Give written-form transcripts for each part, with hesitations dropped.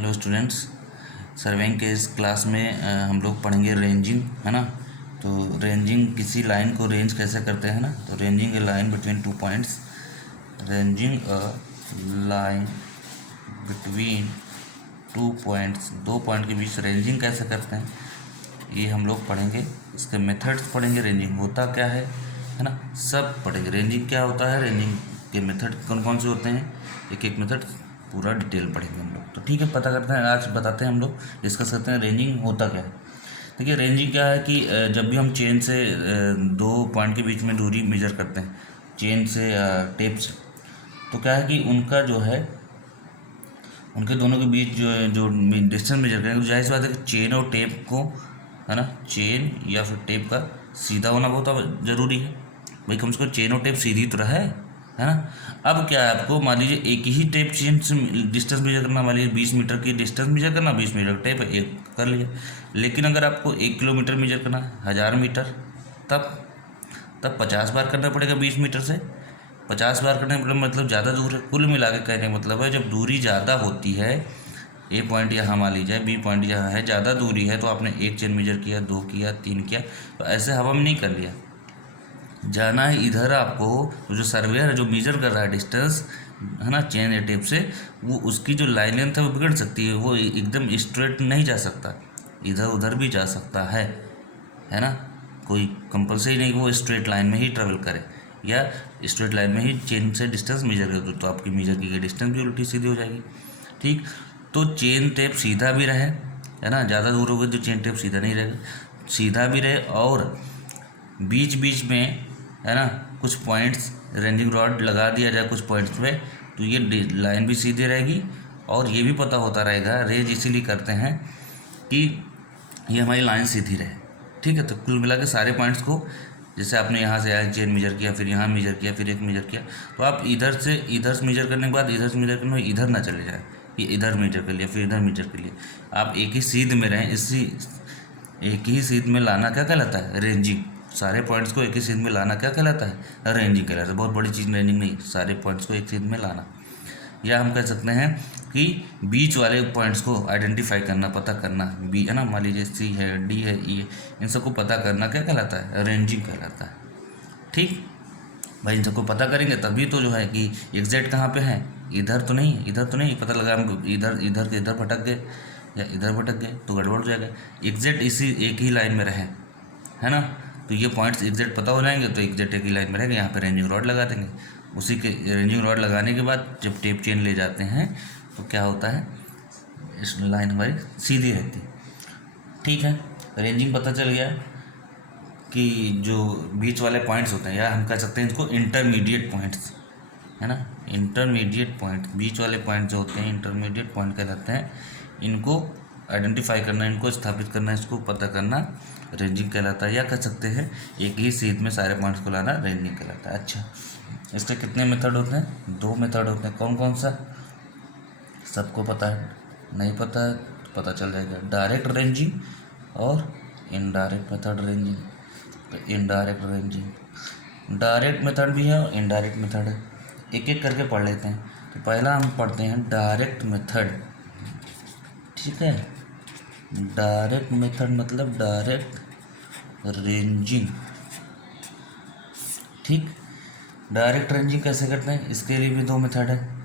Hello students. Surveying के इस class में हम लोग पढ़ेंगे रेंजिंग, है ना। तो रेंजिंग किसी लाइन को रेंज कैसे करते हैं ना, तो ranging A line between 2 points, ranging a line between 2 points, 2 point के बीच रेंजिंग कैसे करते हैं ये हम लोग पढ़ेंगे। इसके मेथड्स पढ़ेंगे, रेंजिंग होता क्या है ना, सब पढ़ेंगे। रेंजिंग क्या होता है, रेंजिंग के मेथड कौन कौन से होते हैं, एक एक मेथड पूरा डिटेल पढ़ेंगे हम लोग। तो ठीक है, पता करते हैं, आज बताते हैं हम लोग, डिस्कस करते हैं रेंजिंग होता क्या है। देखिए रेंजिंग क्या है कि जब भी हम चेन से 2 पॉइंट के बीच में दूरी मेजर करते हैं, चेन से या टेप से, तो क्या है कि उनका जो है, उनके दोनों के बीच जो डिस्टेंस मेजर करेंगे, तो जाहिर सी बात है कि चेन और टेप को, है ना, चेन या फिर टेप का सीधा होना बहुत ज़रूरी है। भाई कम से कम चेन और टेप सीधी तो रहे, है ना। अब क्या है, आपको मान लीजिए एक ही टेप चेन से डिस्टेंस मेजर करना, मान लीजिए 20 मीटर की डिस्टेंस मेजर करना, 20 मीटर का टेप है, एक कर लिया। लेकिन अगर आपको 1 किलोमीटर मेजर करना है, 1000 मीटर, तब 50 बार करना पड़ेगा 20 मीटर से। 50 बार करने का मतलब ज़्यादा दूर है। कुल मिला के कहने का मतलब है, जब दूरी ज़्यादा होती है, ए पॉइंट यहाँ मान लीजिए, बी पॉइंट यहाँ है, ज़्यादा दूरी है, तो आपने एक चेन मेजर किया, 2 किया, 3 किया, तो ऐसे हवा में नहीं कर लिया। जाना है इधर आपको, तो जो सर्वेयर है जो मेजर कर रहा है डिस्टेंस, है ना, चेन या टेप से, वो उसकी जो लाइन लेंथ है वो बिगड़ सकती है, वो एकदम स्ट्रेट नहीं जा सकता, इधर उधर भी जा सकता है ना। कोई कंपलसरी नहीं कि वो स्ट्रेट लाइन में ही ट्रेवल करे या स्ट्रेट लाइन में ही चेन से डिस्टेंस मेजर करे, तो आपकी मेजर की गई डिस्टेंस भी उल्टी सीधी हो जाएगी। ठीक, तो चेन टेप सीधा भी रहे, है ना, ज़्यादा दूर हो गई तो चेन टेप सीधा नहीं रहेगा, सीधा भी रहे, और बीच बीच में, है ना, कुछ पॉइंट्स रेंजिंग रॉड लगा दिया जाए कुछ पॉइंट्स पे, तो ये लाइन भी सीधी रहेगी, और ये भी पता होता रहेगा, रेंज इसीलिए करते हैं कि ये हमारी लाइन सीधी रहे। ठीक है, तो कुल मिला के सारे पॉइंट्स को, जैसे आपने यहाँ से यहाँ चेन मेजर किया, फिर यहाँ मेजर किया, फिर एक मेजर किया, तो आप इधर से मेजर करने के बाद इधर से मेजर करने में इधर ना चले जाए, ये इधर मेजर कर लिया, फिर इधर मेजर कर लिया, आप एक ही सीध में रहें। इसी एक ही सीध में लाना क्या कहलाता है, रेंजिंग। सारे पॉइंट्स को एक ही सीध में लाना क्या कहलाता है, रेंजिंग कहलाता है। बहुत बड़ी चीज़ रेंजिंग नहीं, सारे पॉइंट्स को एक सीध में लाना। या हम कह सकते हैं कि बीच वाले पॉइंट्स को आइडेंटिफाई करना, पता करना, बी, है ना, मान लीजिए सी है, डी है, ई है, इन सबको पता करना क्या कहलाता है, रेंजिंग कहलाता है। ठीक भाई, इन सबको पता करेंगे तभी तो जो है कि एग्जैक्ट कहाँ पे है, इधर तो नहीं, इधर तो नहीं पता लगा, हम इधर इधर के इधर भटक गए या इधर भटक गए तो गड़बड़ हो जाएगा। एग्जैक्ट इसी एक ही लाइन में रहे, है ना, तो ये पॉइंट्स एग्जैक्ट पता हो जाएंगे, तो एग्जैक्ट एक ही लाइन में रहेगा, यहाँ पे रेंजिंग रॉड लगा देंगे। उसी के रेंजिंग रॉड लगाने के बाद जब टेप चेन ले जाते हैं तो क्या होता है, इस लाइन हमारी सीधी रहती है। ठीक है, रेंजिंग पता चल गया कि जो बीच वाले पॉइंट्स होते हैं, या हम कह सकते हैं इसको इंटरमीडिएट पॉइंट्स, है ना, इंटरमीडिएट पॉइंट, बीच वाले पॉइंट जो होते हैं इंटरमीडिएट पॉइंट कहलाते हैं। इनको आइडेंटिफाई करना, इनको स्थापित करना, इसको पता करना रेंजिंग कहलाता है। या कह सकते हैं एक ही सीध में सारे पॉइंट्स को लाना रेंजिंग कहलाता है। अच्छा, इसके कितने मेथड होते हैं, 2 मेथड होते हैं। कौन कौन सा, सबको पता है, नहीं पता है तो पता चल जाएगा, डायरेक्ट रेंजिंग और इनडायरेक्ट मेथड रेंजिंग। तो इनडायरेक्ट रेंजिंग, डायरेक्ट मेथड भी है और इनडायरेक्ट मेथड है, एक एक करके पढ़ लेते हैं। तो पहला हम पढ़ते हैं डायरेक्ट मेथड। ठीक है, डायरेक्ट मेथड मतलब डायरेक्ट रेंजिंग। ठीक, डायरेक्ट रेंजिंग कैसे करते हैं, इसके लिए भी 2 मेथड है।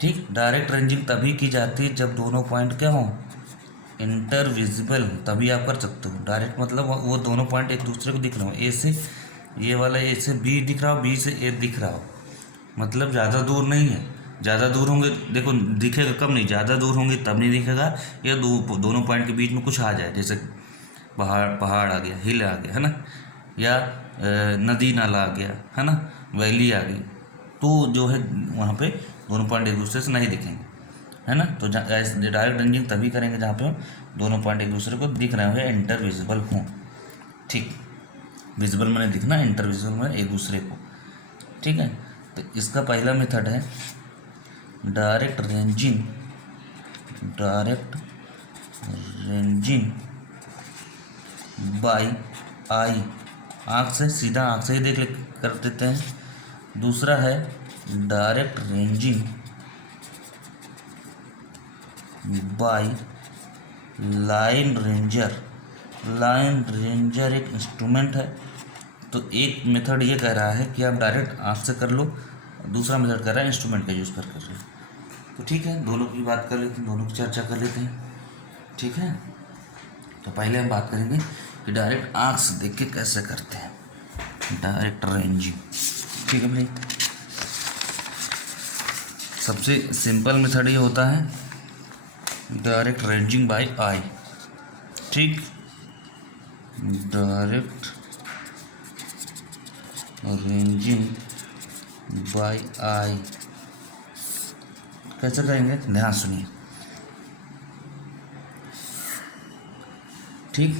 ठीक, डायरेक्ट रेंजिंग तभी की जाती है जब दोनों पॉइंट क्या हों, इंटरविजिबल, तभी आप कर सकते हो। डायरेक्ट मतलब वो दोनों पॉइंट एक दूसरे को दिख रहे हो, ए से ये वाला ए से बी दिख रहा हो, बी से ए दिख रहा हो, मतलब ज़्यादा दूर नहीं है। ज़्यादा दूर होंगे, देखो दिखेगा कब नहीं, ज़्यादा दूर होंगे तब नहीं दिखेगा, या दोनों पॉइंट के बीच में कुछ आ जाए, जैसे पहाड़ आ गया, हिल आ गया, है ना, या नदी नाला आ गया, है ना, वैली आ गई, तो जो है वहाँ पे दोनों पॉइंट एक दूसरे से नहीं दिखेंगे, है ना। तो डायरेक्ट रेंजिंग तभी करेंगे जहाँ पे दोनों पॉइंट एक दूसरे को दिख रहे हों, इंटर विजिबल हों। ठीक, विजिबल मैंने दिखना, इंटर विजिबल मैंने एक दूसरे को। ठीक है, तो इसका पहला मेथड है direct ranging. Direct ranging by eye, आँख से सीधा, आँख से ही देख कर देते हैं। दूसरा है direct ranging by line ranger. Line ranger एक इंस्ट्रूमेंट है। तो एक मेथड ये कह रहा है कि आप डायरेक्ट आँख से कर लो, दूसरा मेथड कह रहा है इंस्ट्रूमेंट का यूज़ कर रहे हो। तो ठीक है, दोनों की बात कर लेते हैं, दोनों की चर्चा कर लेते हैं। ठीक है, तो पहले हम बात करेंगे कि डायरेक्ट आँख से देख के कैसे करते हैं डायरेक्ट रेंजिंग। ठीक है भाई, सबसे सिंपल मेथड ये होता है डायरेक्ट रेंजिंग बाय आई। ठीक, डायरेक्ट रेंजिंग बाय आई कैसे करेंगे, ध्यान सुनिए। ठीक,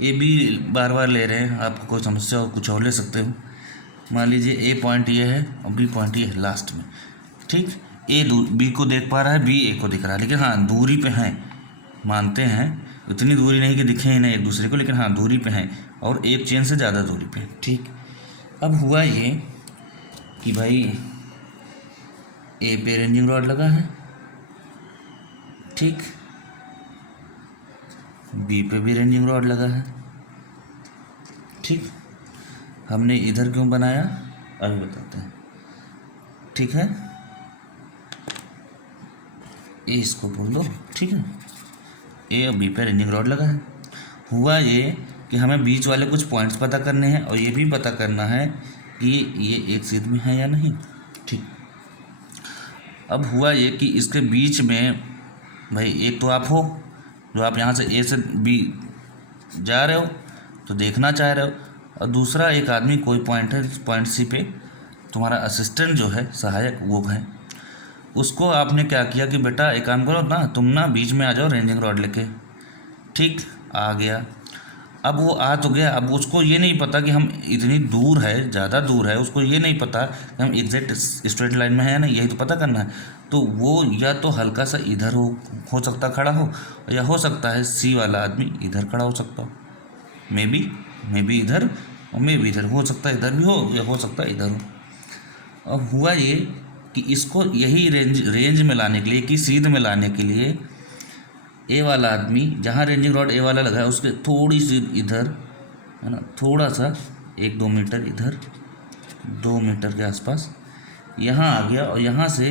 ए बी बार बार ले रहे हैं, आपको कोई समस्या हो कुछ और ले सकते हो। मान लीजिए ए पॉइंट ये है और बी पॉइंट ये है लास्ट में। ठीक, ए बी को देख पा रहा है, बी ए को दिख रहा है, लेकिन हाँ दूरी पे हैं, मानते हैं इतनी दूरी नहीं कि दिखे ही नहीं एक दूसरे को, लेकिन हाँ दूरी पे हैं और एक चेन से ज़्यादा दूरी पे। ठीक, अब हुआ ये कि भाई ए पे रेंजिंग रॉड लगा है, ठीक, बी पे भी रेंजिंग रॉड लगा है। ठीक, हमने इधर क्यों बनाया अभी बताते हैं। ठीक है, ए इसको बोल दो। ठीक है, ए और बी पे रेंजिंग रॉड लगा है। हुआ ये कि हमें बीच वाले कुछ पॉइंट्स पता करने हैं और ये भी पता करना है कि ये एक सीध में है या नहीं। ठीक, अब हुआ ये कि इसके बीच में भाई एक तो आप हो जो आप यहाँ से ए से बी जा रहे हो तो देखना चाह रहे हो, और दूसरा एक आदमी कोई पॉइंट है, पॉइंट सी पे तुम्हारा असिस्टेंट जो है, सहायक वो है। उसको आपने क्या किया कि बेटा एक काम करो ना, तुम ना बीच में आ जाओ रेंजिंग रॉड लेके। ठीक, आ गया। अब वो आ तो गया, अब उसको ये नहीं पता कि हम इतनी दूर है, ज़्यादा दूर है, उसको ये नहीं पता कि हम एग्जैक्ट स्ट्रेट लाइन में है या नहीं, यही तो पता करना है। तो वो या तो हल्का सा इधर हो सकता खड़ा हो, या हो सकता है सी वाला आदमी इधर खड़ा हो सकता हो, मे बी इधर और मे बी इधर, हो सकता है इधर भी हो या हो सकता है इधर हो। अब हुआ ये कि इसको यही रेंज में लाने के लिए, कि सीध में लाने के लिए ए वाला आदमी जहाँ रेंजिंग रॉड ए वाला लगा है उसके थोड़ी सी इधर है ना, थोड़ा सा 1-2 मीटर इधर, 2 मीटर के आसपास यहाँ आ गया। और यहाँ से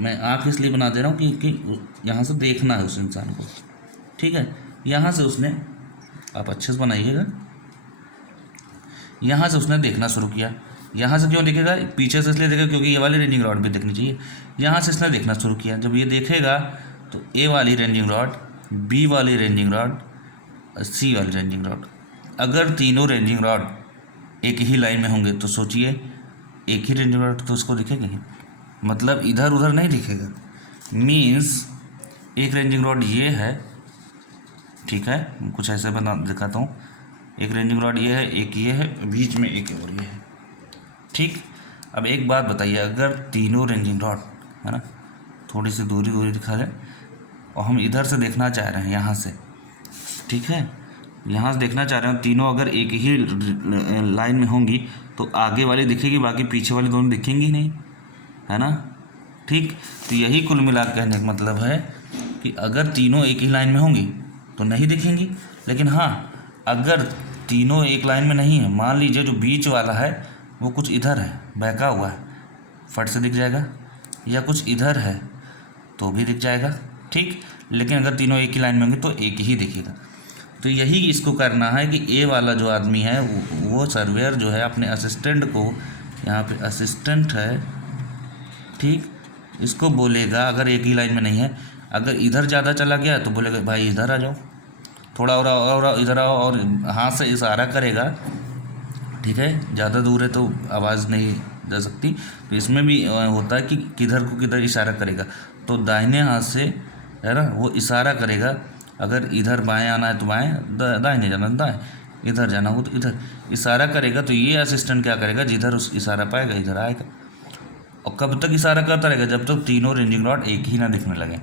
मैं आँख इसलिए बना दे रहा हूँ कि यहाँ से देखना है उस इंसान को। ठीक है, यहाँ से उसने, आप अच्छे से बनाइएगा, यहाँ से उसने देखना शुरू किया। यहाँ से क्यों देखेगा, पीछे से इसलिए देखेगा क्योंकि ये वाली रेंजिंग रॉड भी देखनी चाहिए। यहाँ से इसने देखना शुरू किया, जब ये देखेगा तो ए वाली रेंजिंग रॉड, बी वाली रेंजिंग रॉड, सी वाली रेंजिंग रॉड, अगर तीनों रेंजिंग रॉड एक ही लाइन में होंगे तो सोचिए एक ही रेंजिंग रॉड तो उसको दिखेगा ही, मतलब इधर उधर नहीं दिखेगा। मीन्स एक रेंजिंग रॉड ये है, ठीक है, कुछ ऐसे बना दिखाता हूँ, एक रेंजिंग रॉड ये है, एक ये है, बीच में एक और ये है। ठीक, अब एक बात बताइए, अगर तीनों रेंजिंग रॉड है ना, थोड़ी सी दूरी दिखा दें और हम इधर से देखना चाह रहे हैं यहाँ से, ठीक है, यहाँ से देखना चाह रहे हैं, तीनों अगर एक ही लाइन में होंगी तो आगे वाली दिखेगी, बाकी पीछे वाली दोनों दिखेंगी नहीं, है ना। ठीक, तो यही कुल मिला कहने का मतलब है कि अगर तीनों एक ही लाइन में होंगी तो नहीं दिखेंगी, लेकिन हाँ अगर तीनों एक लाइन में नहीं है, मान लीजिए जो बीच वाला है वो कुछ इधर है, बहका हुआ है, फट से दिख जाएगा, या कुछ इधर है तो भी दिख जाएगा। ठीक, लेकिन अगर तीनों एक ही लाइन में होंगे तो एक ही दिखेगा। तो यही इसको करना है कि ए वाला जो आदमी है वो सर्वेयर जो है अपने असिस्टेंट को, यहाँ पे असिस्टेंट है, ठीक, इसको बोलेगा अगर एक ही लाइन में नहीं है, अगर इधर ज़्यादा चला गया तो बोलेगा भाई इधर आ जाओ, थोड़ा और इधर आओ, और हाथ से इशारा करेगा। ठीक है, ज़्यादा दूर है तो आवाज़ नहीं जा सकती, तो इसमें भी होता है कि किधर को किधर इशारा करेगा। तो दाहिने हाथ से है ना वो इशारा करेगा, अगर इधर बाएं आना है तो बाएं, दाहिने जाना है दाएं, इधर जाना हो तो इधर इशारा करेगा। तो ये असिस्टेंट क्या करेगा, जिधर उस इशारा पाएगा इधर आएगा। और कब तक इशारा करता रहेगा, जब तक तीनों रेंजिंग रॉड एक ही ना दिखने लगे।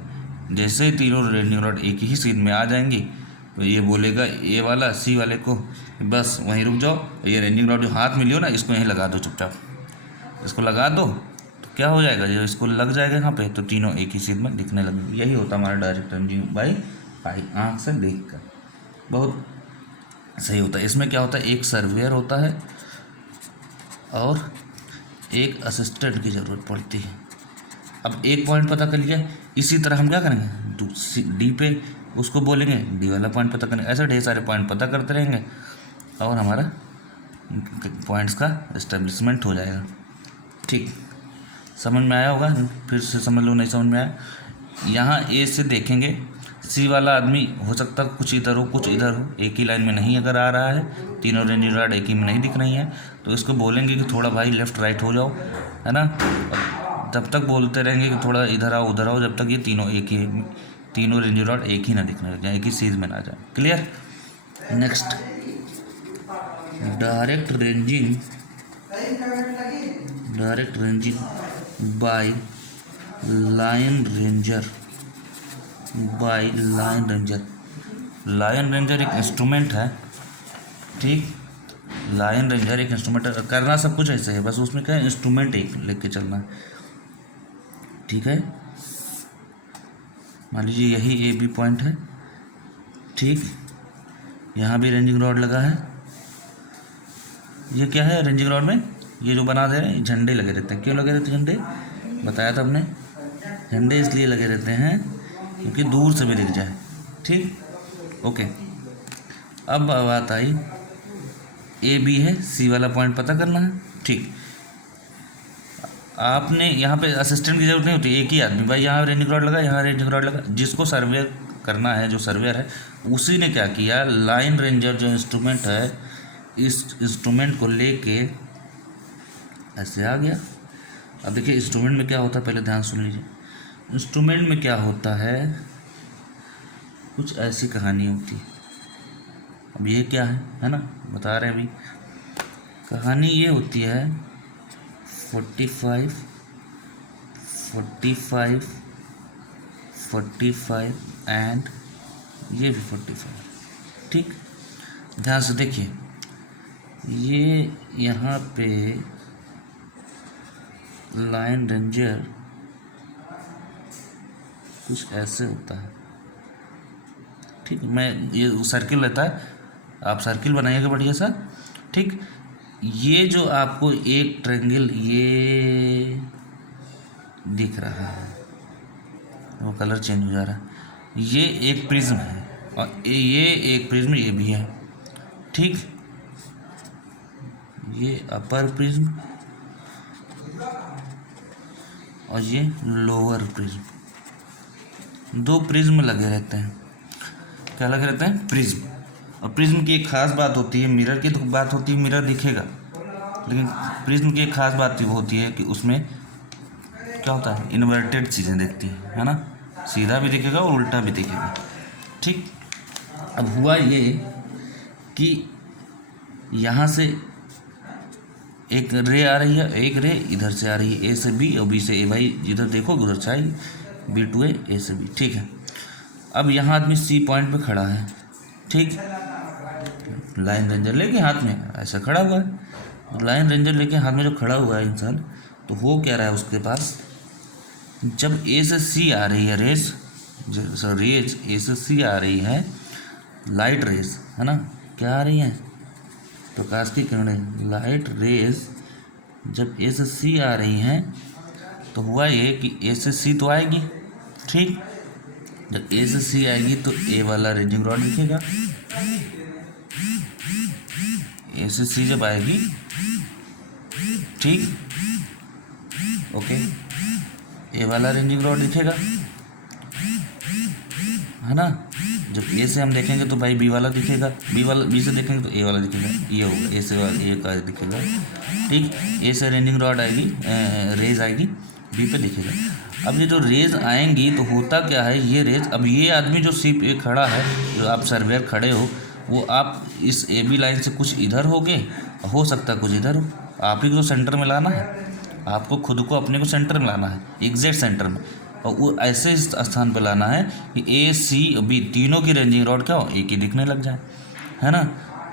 जैसे ही तीनों रेंजिंग रॉड एक ही सीन में आ जाएंगी तो ये बोलेगा ए वाला सी वाले को बस वहीं रुक जाओ, ये रेंजिंग रॉड जो हाथ में लियो ना इसको यहीं लगा दो, चुपचाप इसको लगा दो, तो क्या हो जाएगा, जब इसको लग जाएगा यहाँ पे तो तीनों एक ही चीज़ में दिखने लगेंगे। यही होता है हमारा डायरेक्ट रेंजिंग बाई आई, आँख से देख कर, बहुत सही होता है। इसमें क्या होता है, एक सर्वेयर होता है और एक असिस्टेंट की ज़रूरत पड़ती है। अब एक पॉइंट पता कर लिया, इसी तरह हम क्या करेंगे, डी पे उसको बोलेंगे, डी वाला पॉइंट पता करेंगे, ऐसे ढेर सारे पॉइंट पता करते रहेंगे और हमारा पॉइंट्स का इस्टेब्लिशमेंट हो जाएगा। ठीक, समझ में आया होगा, फिर से समझ लो, नहीं समझ में आया। यहाँ ए से देखेंगे, सी वाला आदमी हो सकता है कुछ इधर हो कुछ इधर हो, एक ही लाइन में नहीं अगर आ रहा है, तीनों रेंजिंग रॉड एक ही में नहीं दिख रही हैं, तो इसको बोलेंगे कि थोड़ा भाई लेफ़्ट राइट हो जाओ, है ना। तब तक बोलते रहेंगे कि थोड़ा इधर आओ उधर आओ, जब तक ये तीनों एक ही, तीनों रेंजिंग रॉड एक ही ना दिखने लग जाए, एक ही सीरीज में ना जाए। Clear. Next, direct ranging by line ranger, line ranger एक इंस्ट्रूमेंट है। ठीक, लाइन रेंजर एक इंस्ट्रूमेंट है, करना सब कुछ ऐसे है, बस उसमें क्या है, इंस्ट्रूमेंट एक लेके चलना है। ठीक है, मान लीजिए यही ए बी पॉइंट है। ठीक, यहाँ भी रेंजिंग रॉड लगा है। ये क्या है, रेंजिंग रॉड में ये जो बना दे रहे हैं झंडे लगे रहते हैं। क्यों लगे रहते हैं झंडे, बताया था हमने, झंडे इसलिए लगे रहते हैं क्योंकि दूर से भी दिख जाए। ठीक, ओके। अब बात आई, ए बी है, सी वाला पॉइंट पता करना है। ठीक, आपने यहाँ पे असिस्टेंट की जरूरत नहीं होती, एक ही आदमी, भाई यहाँ रेंजिंग रॉड लगा, यहाँ रेंजिंग रॉड लगा, जिसको सर्वे करना है, जो सर्वेयर है, उसी ने क्या किया, लाइन रेंजर जो इंस्ट्रूमेंट है, इस इंस्ट्रूमेंट को लेके ऐसे आ गया। अब देखिए इंस्ट्रूमेंट में क्या होता है, पहले ध्यान सुन लीजिए। इंस्ट्रूमेंट में क्या होता है, कुछ ऐसी कहानी होती है। अब ये क्या है ना, बता रहे हैं अभी। कहानी ये होती है 45 45 45 एंड ये भी 45। ठीक, ध्यान से देखिए, ये यहाँ पे लाइन रेंजर कुछ ऐसे होता है। ठीक, मैं ये सर्किल रहता है, आप सर्किल बनाइएगा बढ़िया सा। ठीक, ये जो आपको एक ट्रायंगल ये दिख रहा है, वो कलर चेंज हो जा रहा है, ये एक प्रिज्म है और ये एक प्रिज्म ये भी है। ठीक, ये अपर प्रिज्म और ये लोअर प्रिज्म, दो प्रिज्म लगे रहते हैं। क्या लगे रहते हैं, प्रिज्म। और प्रिज्म की एक खास बात होती है, मिरर की तो बात होती है मिरर दिखेगा, लेकिन प्रिज्म की एक खास बात होती है कि उसमें क्या होता है, इन्वर्टेड चीज़ें देखती है ना, सीधा भी दिखेगा और उल्टा भी दिखेगा। ठीक, अब हुआ ये कि यहाँ से एक रे आ रही है, एक रे इधर से आ रही है, ए से बी और बी से ए, भाई इधर देखो उधर से आएगी, बी टू ए से बी। ठीक है, अब यहाँ आदमी सी पॉइंट पे खड़ा है। ठीक, लाइन रेंजर लेके हाथ में ऐसा खड़ा हुआ है, लाइन रेंजर लेके हाथ में जो खड़ा हुआ है इंसान, तो वो क्या रहा है उसके पास, जब ए से सी आ रही है रेस, रेज ए से सी आ रही है, लाइट रेस है ना, क्या आ रही है, प्रकाश की किरणें, लाइट रेस जब ए से सी आ रही हैं, तो हुआ ये कि ए से सी तो आएगी। ठीक, जब ए से सी आएगी तो ए वाला रेंजिंग रॉड दिखेगा, ए से सी जब आएगी, ठीक, ओके, ए वाला रेंजिंग रॉड दिखेगा, है ना। जब ए से हम देखेंगे तो भाई बी वाला दिखेगा, बी से देखेंगे तो ए वाला दिखेगा, ये होगा ए से ए का दिखेगा। ठीक, ए से रेंजिंग रॉड आएगी, रेज आएगी, बी पे दिखेगा। अब ये जो रेज आएंगी तो होता क्या है, ये रेज, अब ये आदमी जो सी पे खड़ा है, जो आप सर्वेयर खड़े हो, वो आप इस ए बी लाइन से कुछ इधर होगे, हो सकता है कुछ इधर हो, आप ही को सेंटर में लाना है, आपको खुद को अपने को सेंटर में लाना है, एग्जैक्ट सेंटर में, और वो ऐसे स्थान पर लाना है कि ए सी बी तीनों की रेंजिंग रॉड क्या हो, एक ही दिखने लग जाए, है ना।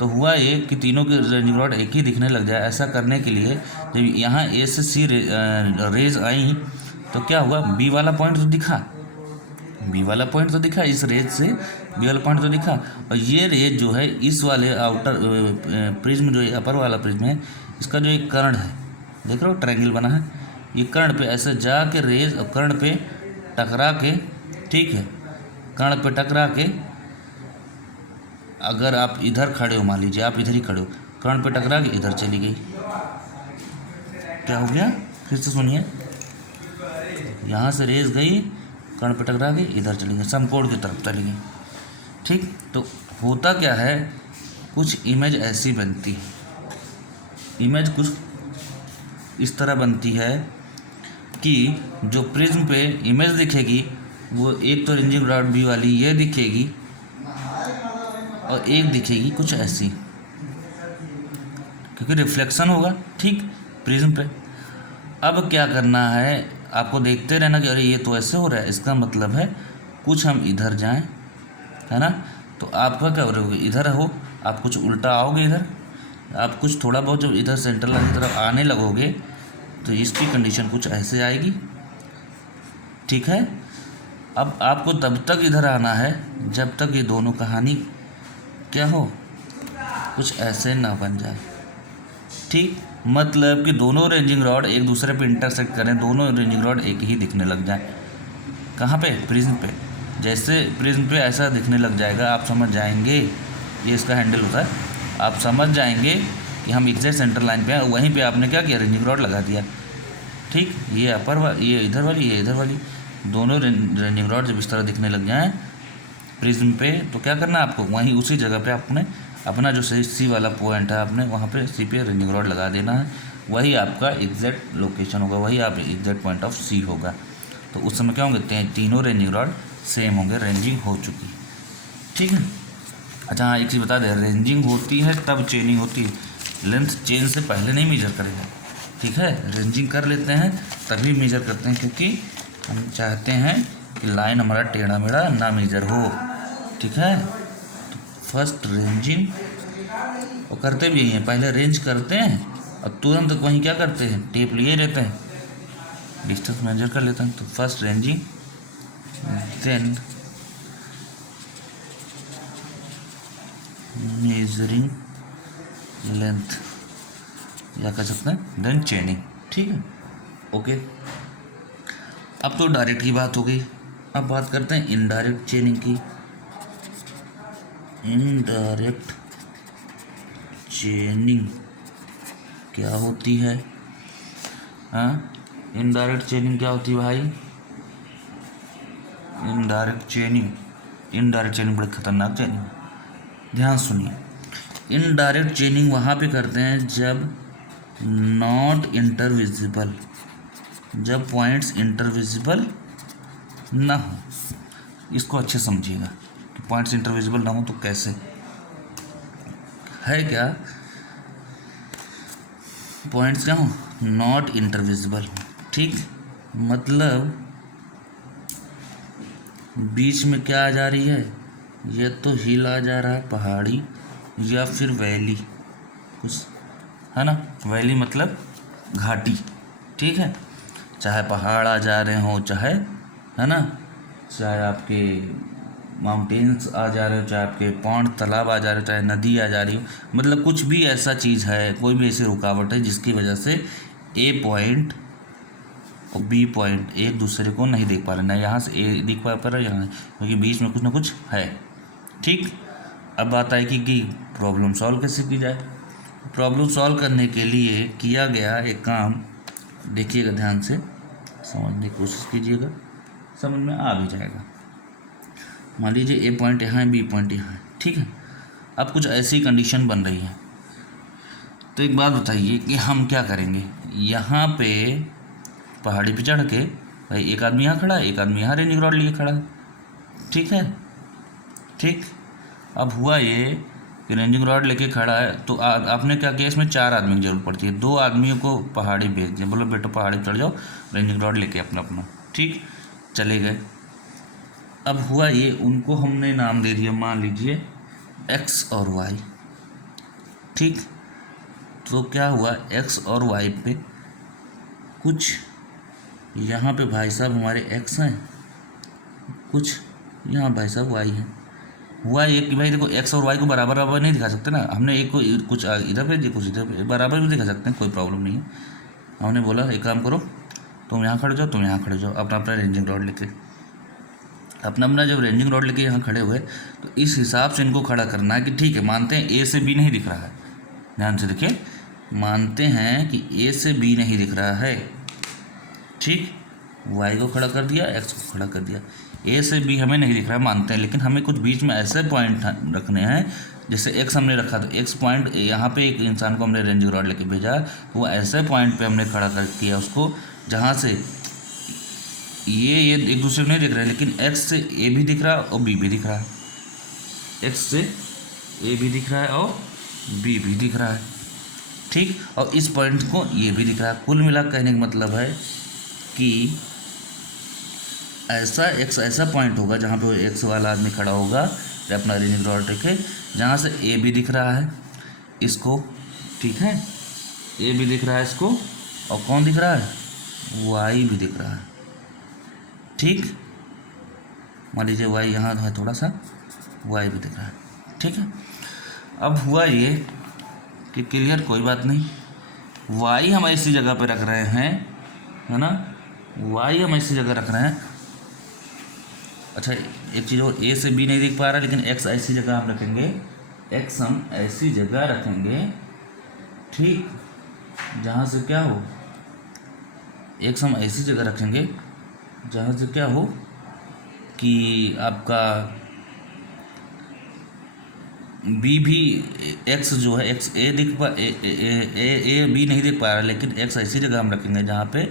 तो हुआ ये कि तीनों के रेंजिंग रॉड एक ही दिखने लग जाए। ऐसा करने के लिए जब यहाँ ए से सी रेज आई तो क्या हुआ, बी वाला पॉइंट तो दिखा, बी वाला पॉइंट तो दिखा, इस रेज से बी वाला पॉइंट तो दिखा। और ये रेज जो है इस वाले आउटर प्रिज्म जो अपर वाला प्रिज्म है, इसका जो एक कर्ण है, देख रहे हो ट्रायंगल बना है, ये कर्ण पे ऐसे जा के रेज और कर्ण पे टकरा के, ठीक है, कर्ण पे टकरा के, अगर आप इधर खड़े हो, मान लीजिए आप इधर ही खड़े हो, कर्ण पे टकरा के इधर चली गई, क्या हो गया, फिर से सुनिए, यहाँ से रेज गई, कर्ण पे टकरा के इधर चली गई, समकोण की तरफ चली गई। ठीक, तो होता क्या है, कुछ इमेज ऐसी बनती है, इमेज कुछ इस तरह बनती है कि जो प्रिज्म पे इमेज दिखेगी वो एक तो रेंजिंग रॉड बी वाली ये दिखेगी और एक दिखेगी कुछ ऐसी, क्योंकि रिफ्लेक्शन होगा, ठीक, प्रिज्म पे। अब क्या करना है, आपको देखते रहना कि अरे ये तो ऐसे हो रहा है, इसका मतलब है कुछ हम इधर जाएं, है ना, तो आपका क्या होगा, इधर हो, आप कुछ उल्टा आओगे इधर, आप कुछ थोड़ा बहुत जब इधर सेंटर लाइन की तरफ आने लगोगे तो इसकी कंडीशन कुछ ऐसे आएगी, ठीक है। अब आपको तब तक इधर आना है जब तक ये दोनों कहानी क्या हो, कुछ ऐसे ना बन जाए, ठीक, मतलब कि दोनों रेंजिंग रॉड एक दूसरे पे इंटरसेक्ट करें, दोनों रेंजिंग रॉड एक ही दिखने लग जाए, कहाँ पे, प्रिज्म पे। जैसे प्रिज्म पे ऐसा दिखने लग जाएगा, आप समझ जाएंगे, ये इसका हैंडल होता है, आप समझ जाएंगे कि हम एग्जैक्ट सेंटर लाइन पे हैं, वहीं पे आपने क्या किया, रेंजिंग रॉड लगा दिया, ठीक, ये अपर वाली, ये इधर वाली, ये इधर वाली, दोनों रेंजिंग रॉड जब इस तरह दिखने लग जाएँ प्रिज्म पे, तो क्या करना है आपको, वहीं उसी जगह पे आपने अपना जो सी वाला पॉइंट है, आपने वहाँ पे सी पे रेंजिंग रॉड लगा देना है, वही आपका एग्जैक्ट लोकेशन होगा, वही आप एग्जैक्ट पॉइंट ऑफ सी होगा। तो उस समय क्या होंगे, तीनों रेंजिंग रॉड सेम होंगे, रेंजिंग हो चुकी, ठीक है। अच्छा हाँ, एक चीज़ बता दें, रेंजिंग होती है तब चेनिंग होती है, लेंथ चेन से पहले नहीं मेजर करेगा, ठीक है, रेंजिंग कर लेते हैं तभी मेजर करते हैं, क्योंकि हम चाहते हैं कि लाइन हमारा टेढ़ा मेढ़ा ना मेजर हो, ठीक है। तो फर्स्ट रेंजिंग, और करते भी यही हैं, पहले रेंज करते हैं और तुरंत वहीं क्या करते हैं, टेप लिए रहते हैं, डिस्टेंस मेजर कर लेते हैं। तो first ranging, then measuring length, या कह सकते हैं देन चेनिंग, ठीक है, ओके। अब तो डायरेक्ट की बात हो गई, अब बात करते हैं इनडायरेक्ट चेनिंग की। इनडायरेक्ट चेनिंग क्या होती है, हाँ, इनडायरेक्ट चेनिंग क्या होती है भाई, इनडायरेक्ट चेनिंग बड़ी खतरनाक चेनिंग, ध्यान सुनिए। इनडायरेक्ट चेनिंग वहाँ पे करते हैं जब नॉट इंटरविजिबल, जब पॉइंट्स इंटरविजिबल ना हो, इसको अच्छे समझिएगा कि पॉइंट्स इंटरविजिबल ना हो तो कैसे है, क्या पॉइंट्स क्या हो, नॉट इंटरविजिबल, ठीक, मतलब बीच में क्या आ जा रही है, ये तो हिल आ जा रहा है, पहाड़ी या फिर वैली कुछ, है ना, वैली मतलब घाटी, ठीक है, चाहे पहाड़ आ जा रहे हो, चाहे, है ना, चाहे आपके माउंटेन्स आ जा रहे हो, चाहे आपके पॉन्ड तालाब आ जा रहे हो, चाहे नदी आ जा रही हो, मतलब कुछ भी ऐसा चीज़ है, कोई भी ऐसी रुकावट है जिसकी वजह से ए पॉइंट और बी पॉइंट एक दूसरे को नहीं देख पा रहे, ना यहाँ से ए दिख पा रहा है, यहाँ, क्योंकि बीच में कुछ ना कुछ है, ठीक। अब बात आएगी कि प्रॉब्लम सॉल्व कैसे की जाए। प्रॉब्लम सॉल्व करने के लिए किया गया एक काम, देखिएगा ध्यान से, समझने की कोशिश कीजिएगा, समझ में आ भी जाएगा। मान लीजिए ए पॉइंट यहाँ है, बी पॉइंट यहाँ है, ठीक है, अब कुछ ऐसी कंडीशन बन रही है, तो एक बात बताइए कि हम क्या करेंगे, यहाँ पे पहाड़ी पे चढ़ के, भाई एक आदमी यहाँ खड़ा है, एक आदमी यहाँ रेंजिंग रॉड लिए खड़ा है, ठीक है, ठीक। अब हुआ ये कि रेंजिंग रॉड लेके खड़ा है, तो आपने क्या किया, इसमें 4 आदमी की जरूरत पड़ती है, 2 आदमियों को पहाड़ी भेज दिया, बोलो बेटो पहाड़ी चढ़ जाओ, रेंजिंग रॉड लेके अपना अपना, ठीक, चले गए। अब हुआ ये, उनको हमने नाम दे दिया, मान लीजिए एक्स और वाई, ठीक, तो क्या हुआ, एक्स और वाई पे कुछ यहाँ पे भाई साहब हमारे एक्स हैं, कुछ यहाँ भाई साहब वाई है। हुआ ये कि भाई देखो एक्स और वाई को बराबर बराबर नहीं दिखा सकते ना, हमने एक को कुछ इधर भेज दिया कुछ इधर बराबर भी दिखा सकते हैं, कोई प्रॉब्लम नहीं है। हमने बोला एक काम करो, तुम यहाँ खड़े जाओ, तुम यहाँ खड़े जाओ, अपना अपना रेंजिंग रॉड लेके, अपना अपना जब रेंजिंग रॉड लेके यहाँ खड़े हुए तो इस हिसाब से इनको खड़ा करना है कि ठीक है, मानते हैं ए से बी नहीं दिख रहा है, ध्यान से देखिए, मानते हैं कि ए से बी नहीं दिख रहा है, ठीक, वाई को खड़ा कर दिया, एक्स को खड़ा कर दिया, ए से बी हमें नहीं दिख रहा है मानते हैं, लेकिन हमें कुछ बीच में ऐसे पॉइंट रखने हैं, जैसे एक्स हमने रखा तो एक्स पॉइंट यहाँ पे एक इंसान को हमने रेंजिंग रॉड लेके भेजा, तो वो ऐसे पॉइंट पे हमने खड़ा कर किया उसको जहाँ से ये एक दूसरे को नहीं दिख रहा है, लेकिन एक्स से ए भी दिख रहा है और बी भी दिख रहा है, एक्स से ए भी दिख रहा है और बी भी दिख रहा है, ठीक, और इस पॉइंट को ये भी दिख रहा है। कुल मिला कहने का मतलब है कि ऐसा एक्स ऐसा पॉइंट होगा जहाँ पे एक्स वाला आदमी खड़ा होगा अपना रेंजिंग रॉड रखे, जहाँ से ए भी दिख रहा है इसको, ठीक है, ए भी दिख रहा है इसको, और कौन दिख रहा है, वाई भी दिख रहा है, ठीक, मान लीजिए वाई यहाँ है थोड़ा सा, वाई भी दिख रहा है, ठीक है। अब हुआ ये कि क्लियर, कोई बात नहीं, वाई हम ऐसी जगह पे रख रहे हैं, है ना, वाई हम ऐसी जगह रख रहे हैं। अच्छा एक चीज़ और, ए से बी नहीं दिख पा रहा, लेकिन एक्स ऐसी जगह हम रखेंगे, एक्स हम ऐसी जगह रखेंगे, ठीक, जहाँ से क्या हो, एक्स हम ऐसी जगह रखेंगे जहाँ से क्या हो कि आपका बी भी, एक्स जो है एक्स ए दिख पा ए बी नहीं दिख पा रहा, लेकिन एक्स ऐसी जगह हम रखेंगे जहाँ पे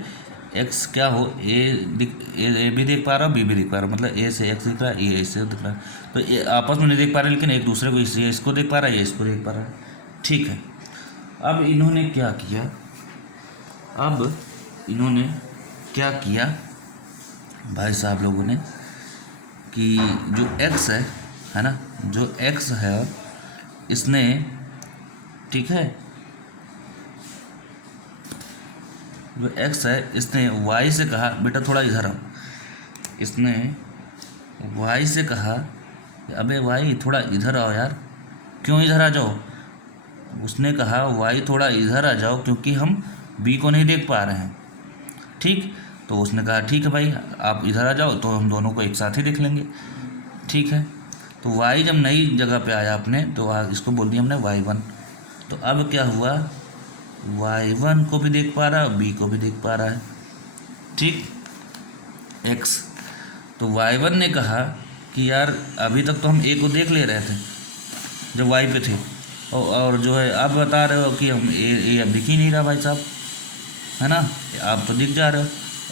एक्स क्या हो, ए भी देख पा रहा है, बी भी देख पा रहा है, मतलब ए से एक्स दिख रहा है, ए से दिख रहा है, तो ये आपस में नहीं देख पा रहे, लेकिन एक दूसरे को ये इसको देख पा रहा है, ये इसको देख पा रहा है, ठीक है। अब इन्होंने क्या किया, अब इन्होंने क्या किया भाई साहब लोगों ने, कि जो एक्स है ना, जो एक्स है इसने, ठीक है, जो एक्स है इसने वाई से कहा बेटा थोड़ा इधर आओ, इसने वाई से कहा अबे वाई थोड़ा इधर आओ यार, क्यों इधर आ जाओ, उसने कहा वाई थोड़ा इधर आ जाओ क्योंकि हम बी को नहीं देख पा रहे हैं, ठीक, तो उसने कहा ठीक है भाई आप इधर आ जाओ, तो हम दोनों को एक साथ ही देख लेंगे, ठीक है। तो वाई जब नई जगह पे आया अपने, तो इसको बोल दिया हमने y1, तो अब क्या हुआ, y1 को भी देख पा रहा है, b को भी देख पा रहा है, ठीक, x, तो y1 ने कहा कि यार अभी तक तो हम a को देख ले रहे थे जब y पे थे, और जो है आप बता रहे हो कि हम a अब दिख ही नहीं रहा भाई साहब, है ना, आप तो दिख जा रहे हो,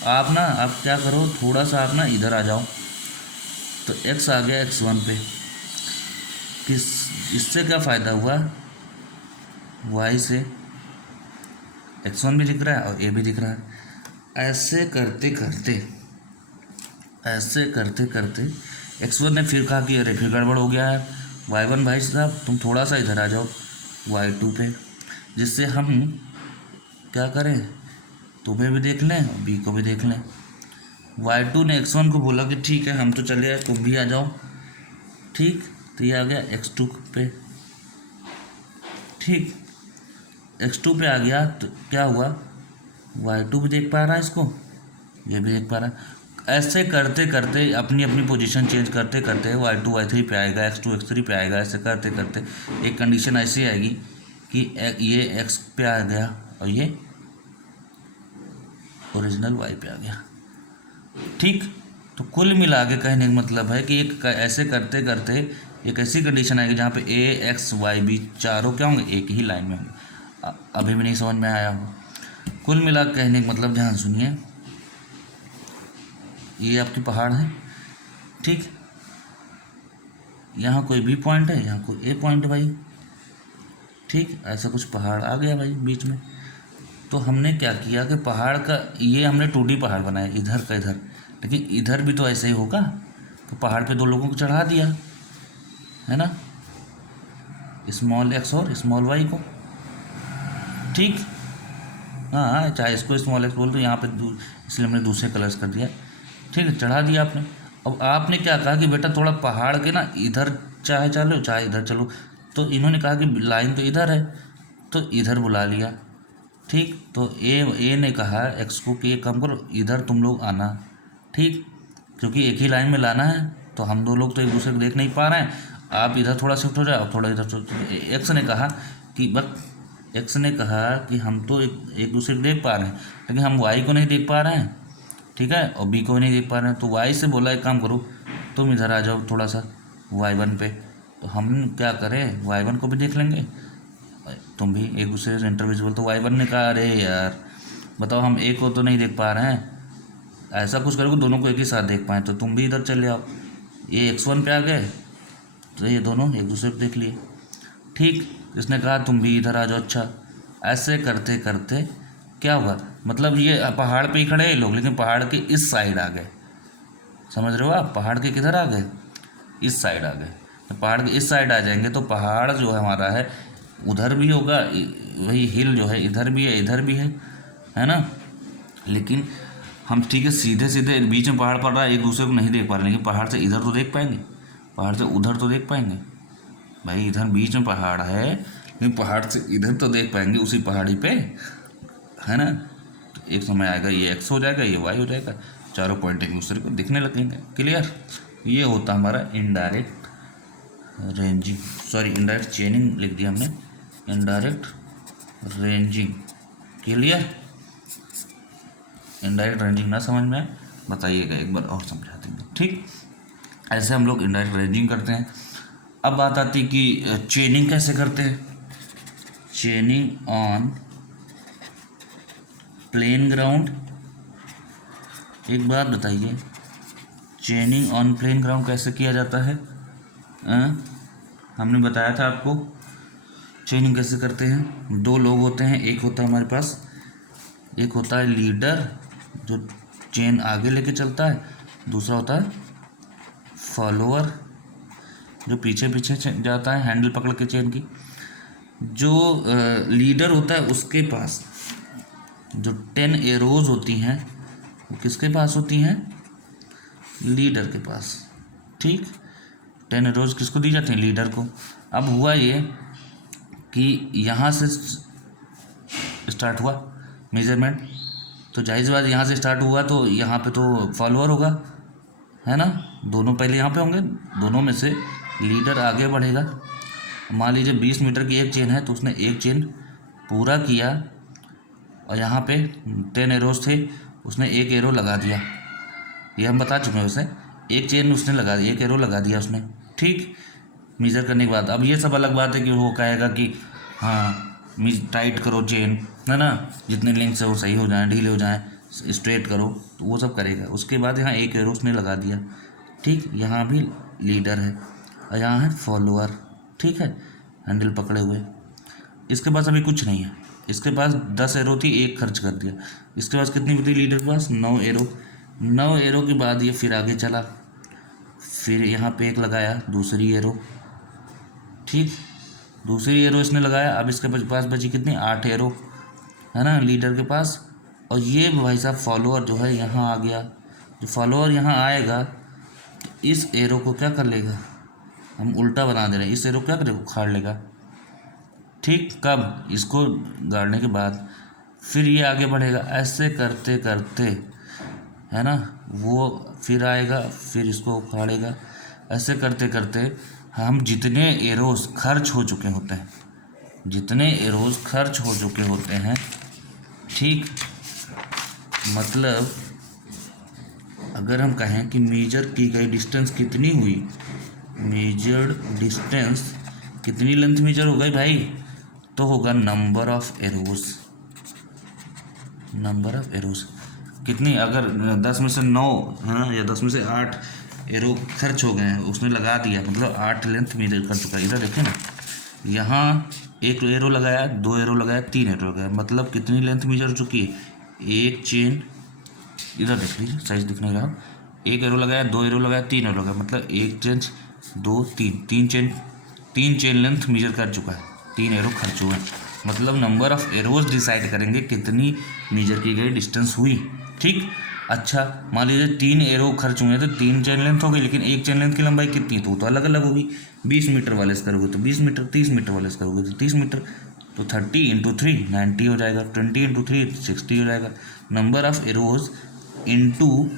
आप ना आप क्या करो, थोड़ा सा आप ना इधर आ जाओ, तो x आ गया x1 पे, किस इससे क्या फ़ायदा हुआ, y से x1 भी दिख रहा है और a भी दिख रहा है। ऐसे करते करते x1 ने फिर कहा कि अरे फिर गड़बड़ हो गया है, y1 भाई साहब तुम थोड़ा सा इधर आ जाओ y2 पे, जिससे हम क्या करें, तुम्हें भी देख लें और b को भी देख लें। y2 ने x1 को बोला कि ठीक है हम तो चले, तुम भी आ जाओ, ठीक, तो ये आ गया x2 पे, ठीक, x2 पे आ गया, तो क्या हुआ, y2 भी देख पा रहा है इसको, ये भी देख पा रहा है। ऐसे करते करते अपनी अपनी पोजीशन चेंज करते करते y2 y3 पे आएगा, x2 x3 पे आएगा, ऐसे करते करते एक कंडीशन ऐसी आएगी कि ये x पे आ गया और ये ओरिजिनल y पे आ गया, ठीक। तो कुल मिला के कहने का मतलब है कि एक ऐसे करते करते एक ऐसी कंडीशन आएगी जहाँ पे a x y b चारों क्या होंगे, एक ही लाइन में होंगे। अभी भी नहीं समझ में आया हो, कुल मिला के कहने का मतलब ध्यान सुनिए, ये आपकी पहाड़ है, ठीक, यहाँ कोई बी पॉइंट है, यहाँ कोई ए पॉइंट है भाई, ठीक, ऐसा कुछ पहाड़ आ गया भाई बीच में। तो हमने क्या किया कि पहाड़ का ये हमने 2D पहाड़ बनाया, इधर का इधर, लेकिन इधर भी तो ऐसे ही होगा, तो पहाड़ पे दो लोगों को चढ़ा दिया, है ना, स्मॉल एक्स और स्मॉल वाई को, ठीक। हाँ, चाहे इसको स्मॉल एक्स बोल दो, यहाँ पे इसलिए हमने दूसरे कलर्स कर दिया, ठीक है, चढ़ा दिया आपने। अब आपने क्या कहा कि बेटा थोड़ा पहाड़ के ना इधर चाहे चलो चाहे इधर चलो, तो इन्होंने कहा कि लाइन तो इधर है, तो इधर बुला लिया, ठीक। तो ए ने कहा एक्स को कि एक काम करो, इधर तुम लोग आना, ठीक, क्योंकि एक ही लाइन में लाना है, तो हम दो लोग तो एक दूसरे को देख नहीं पा रहे हैं, आप इधर थोड़ा शिफ्ट हो जाओ, थोड़ा इधर शिफ्ट हो जाओ। एक्स ने कहा कि बस एक्स ने कहा कि हम तो एक दूसरे को देख पा रहे हैं, लेकिन हम वाई को नहीं देख पा रहे हैं, ठीक है, और बी को नहीं देख पा रहे हैं। तो वाई से बोला एक काम करो, तुम इधर आ जाओ थोड़ा सा y1 पे, तो हम क्या करें, y1 को भी देख लेंगे, तुम भी एक दूसरे से इंटरविजुअल। तो y1 ने कहा अरे यार बताओ, हम एक को तो नहीं देख पा रहे हैं, ऐसा कुछ करो दोनों को एक ही साथ देख पाएँ, तो तुम भी इधर चले आओ। ये x1 पे आ गए, तो ये दोनों एक दूसरे को देख लिए, ठीक। इसने कहा तुम भी इधर आ जाओ। अच्छा, ऐसे करते करते क्या हुआ, मतलब ये पहाड़ पे ही खड़े हैं लोग, लेकिन पहाड़ के इस साइड आ गए, समझ रहे हो आप, पहाड़ के किधर आ गए, इस साइड आ गए। तो पहाड़ के इस साइड आ जाएंगे तो पहाड़ जो है हमारा है उधर भी होगा, वही हिल जो है इधर भी है इधर भी है ना। लेकिन हम ठीक है सीधे सीधे बीच में पहाड़ पड़ रहा है, एक दूसरे को नहीं देख पा रहे, लेकिन पहाड़ से इधर तो देख पाएंगे, पहाड़ से उधर तो देख पाएंगे भाई, इधर बीच में पहाड़ है लेकिन पहाड़ से इधर तो देख पाएंगे उसी पहाड़ी पे, है ना। तो एक समय आएगा ये एक्स हो जाएगा, ये वाई हो जाएगा, चारों पॉइंट एक दूसरे को दिखने लगेंगे। क्लियर, ये होता हमारा इनडायरेक्ट रेंजिंग, सॉरी इनडायरेक्ट चेनिंग लिख दिया हमने, indirect ranging. Clear, indirect ranging ना समझ में बताइएगा, एक बार और समझा देंगे, ठीक। ऐसे हम लोग इनडायरेक्ट रेंजिंग करते हैं। अब बात आती कि चेनिंग कैसे करते हैं। चेनिंग ऑन प्लेन ग्राउंड, एक बात बताइए, चेनिंग ऑन प्लेन ग्राउंड कैसे किया जाता है। हमने बताया था आपको चेनिंग कैसे करते हैं। दो लोग होते हैं, एक होता है हमारे पास, एक होता है लीडर जो चेन आगे लेके चलता है, दूसरा होता है फॉलोअर जो पीछे पीछे जाता है हैंडल पकड़ के चेन की। जो लीडर होता है उसके पास जो 10 एरोज होती हैं वो किसके पास होती हैं, लीडर के पास, ठीक। 10 एरोज किसको दी जाती हैं, लीडर को। अब हुआ ये कि यहाँ से स्टार्ट हुआ मेजरमेंट, तो जाहिर सी बात यहाँ से स्टार्ट हुआ तो यहाँ पे तो फॉलोअर होगा, है ना, दोनों पहले यहाँ पे होंगे, दोनों में से लीडर आगे बढ़ेगा। मान लीजिए 20 मीटर की एक चेन है तो उसने एक चेन पूरा किया और यहाँ पे 10 एरोज थे, उसने एक एरो लगा दिया, ये हम बता चुके हैं उसे, एक चेन उसने लगा दिया, एक एरो लगा दिया उसने, ठीक। मेजर करने के बाद अब ये सब अलग बात है कि वो कहेगा कि हाँ टाइट करो चेन, है ना, जितने लिंक से वो सही हो जाए, ढीले हो जाए, स्ट्रेट करो, तो वो सब करेगा। उसके बाद यहाँ एक एरो उसने लगा दिया, ठीक, यहाँ भी लीडर है और यहाँ है फॉलोअर, ठीक है, हैंडल पकड़े हुए। इसके पास अभी कुछ नहीं है, इसके पास 10 एरो थी, एक खर्च कर दिया। इसके पास कितनी थी लीडर के पास, 9 एरो। 9 एरो के बाद ये फिर आगे चला, फिर यहाँ पे एक लगाया दूसरी एरो, ठीक, दूसरी एरो इसने लगाया। अब इसके पास बची कितनी, 8 एरो, है ना, लीडर के पास। और ये भाई साहब फॉलोअर जो है यहाँ आ गया, जो फॉलोअर यहाँ आएगा तो इस एरो को क्या कर लेगा, हम उल्टा बना दे रहे हैं, इस एरो क्या करेगा, उखाड़ लेगा, ठीक। कब, इसको गाड़ने के बाद फिर ये आगे बढ़ेगा, ऐसे करते करते, है ना, वो फिर आएगा, फिर इसको उखाड़ेगा, ऐसे करते करते हम जितने एरोज खर्च हो चुके होते हैं, जितने एरोज खर्च हो चुके होते हैं, ठीक, मतलब अगर हम कहें कि मेजर की गई डिस्टेंस कितनी हुई, मेजर्ड डिस्टेंस कितनी लेंथ मेजर हो गई भाई, तो होगा number of arrows, number of arrows कितनी, अगर 10 में से 9 है ना, या 10 में से 8 एरो खर्च हो गए हैं, उसने लगा दिया, मतलब 8 लेंथ मेजर कर चुका है। इधर देखें ना, यहाँ एक एरो लगाया, 2 एरो लगाया, 3 एरो लगाया, मतलब कितनी लेंथ मेजर हो चुकी है, एक चेन, इधर देख लीजिए साइज दिख नहीं रहा, एक एरो लगाया, 2 एरो लगाया, 3 एरो लगाया, मतलब एक chain 2 3 3 chain 3 chain length major कर चुका है, 3 एरो खर्च हुए हैं, मतलब नंबर ऑफ एरोज डिसाइड करेंगे कितनी मेजर की गई डिस्टेंस हुई। ठीक, अच्छा मान लीजिए 3 एरो खर्च हुए हैं तो 3 चेन लेंथ हो गई, लेकिन एक चेन लेंथ की लंबाई कितनी है तो अलग अलग होगी। 20 मीटर वाले से करोगे तो 20 मीटर, 30 मीटर वाले से करोगे तो 30 मीटर, तो 30 इंटू 3 90 हो जाएगा, 20 इंटू 3 60 हो जाएगा। Number of arrows into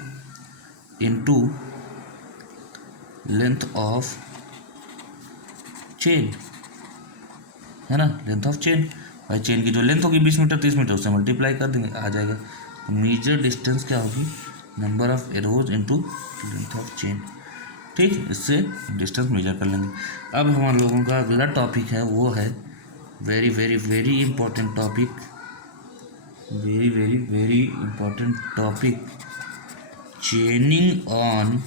length of chain, है ना, लेंथ ऑफ चेन। भाई चेन की जो लेंथ होगी 20 मीटर 30 मीटर, उससे मल्टीप्लाई कर देंगे, आ जाएगा। मेजर डिस्टेंस क्या होगी, number of arrows into length of chain. ठीक, इससे डिस्टेंस मेजर कर लेंगे। अब हमारे लोगों का अगला टॉपिक है, वो है very very very important topic, very very very important topic, चेनिंग on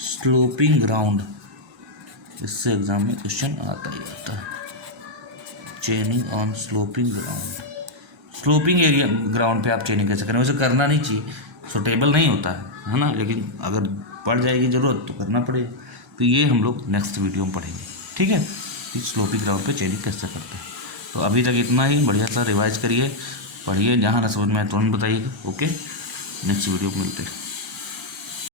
sloping ground. इससे एग्जाम में क्वेश्चन आता ही आता है। चेनिंग on sloping ground, sloping area ground पे आप चेनिंग कैसे करें, वैसे करना नहीं चाहिए, सुटेबल नहीं होता है ना, लेकिन अगर पड़ जाएगी ज़रूरत तो करना पड़ेगा। तो ये हम लोग नेक्स्ट वीडियो में पढ़ेंगे, ठीक है, कि स्लोपिंग ग्राउंड पे चेनिंग कैसे करते हैं। तो अभी तक इतना ही, बढ़िया सा रिवाइज करिए, पढ़िए, जहाँ ना समझ में आए तुरंत बताइएगा। ओके, नेक्स्ट वीडियो में मिलते हैं।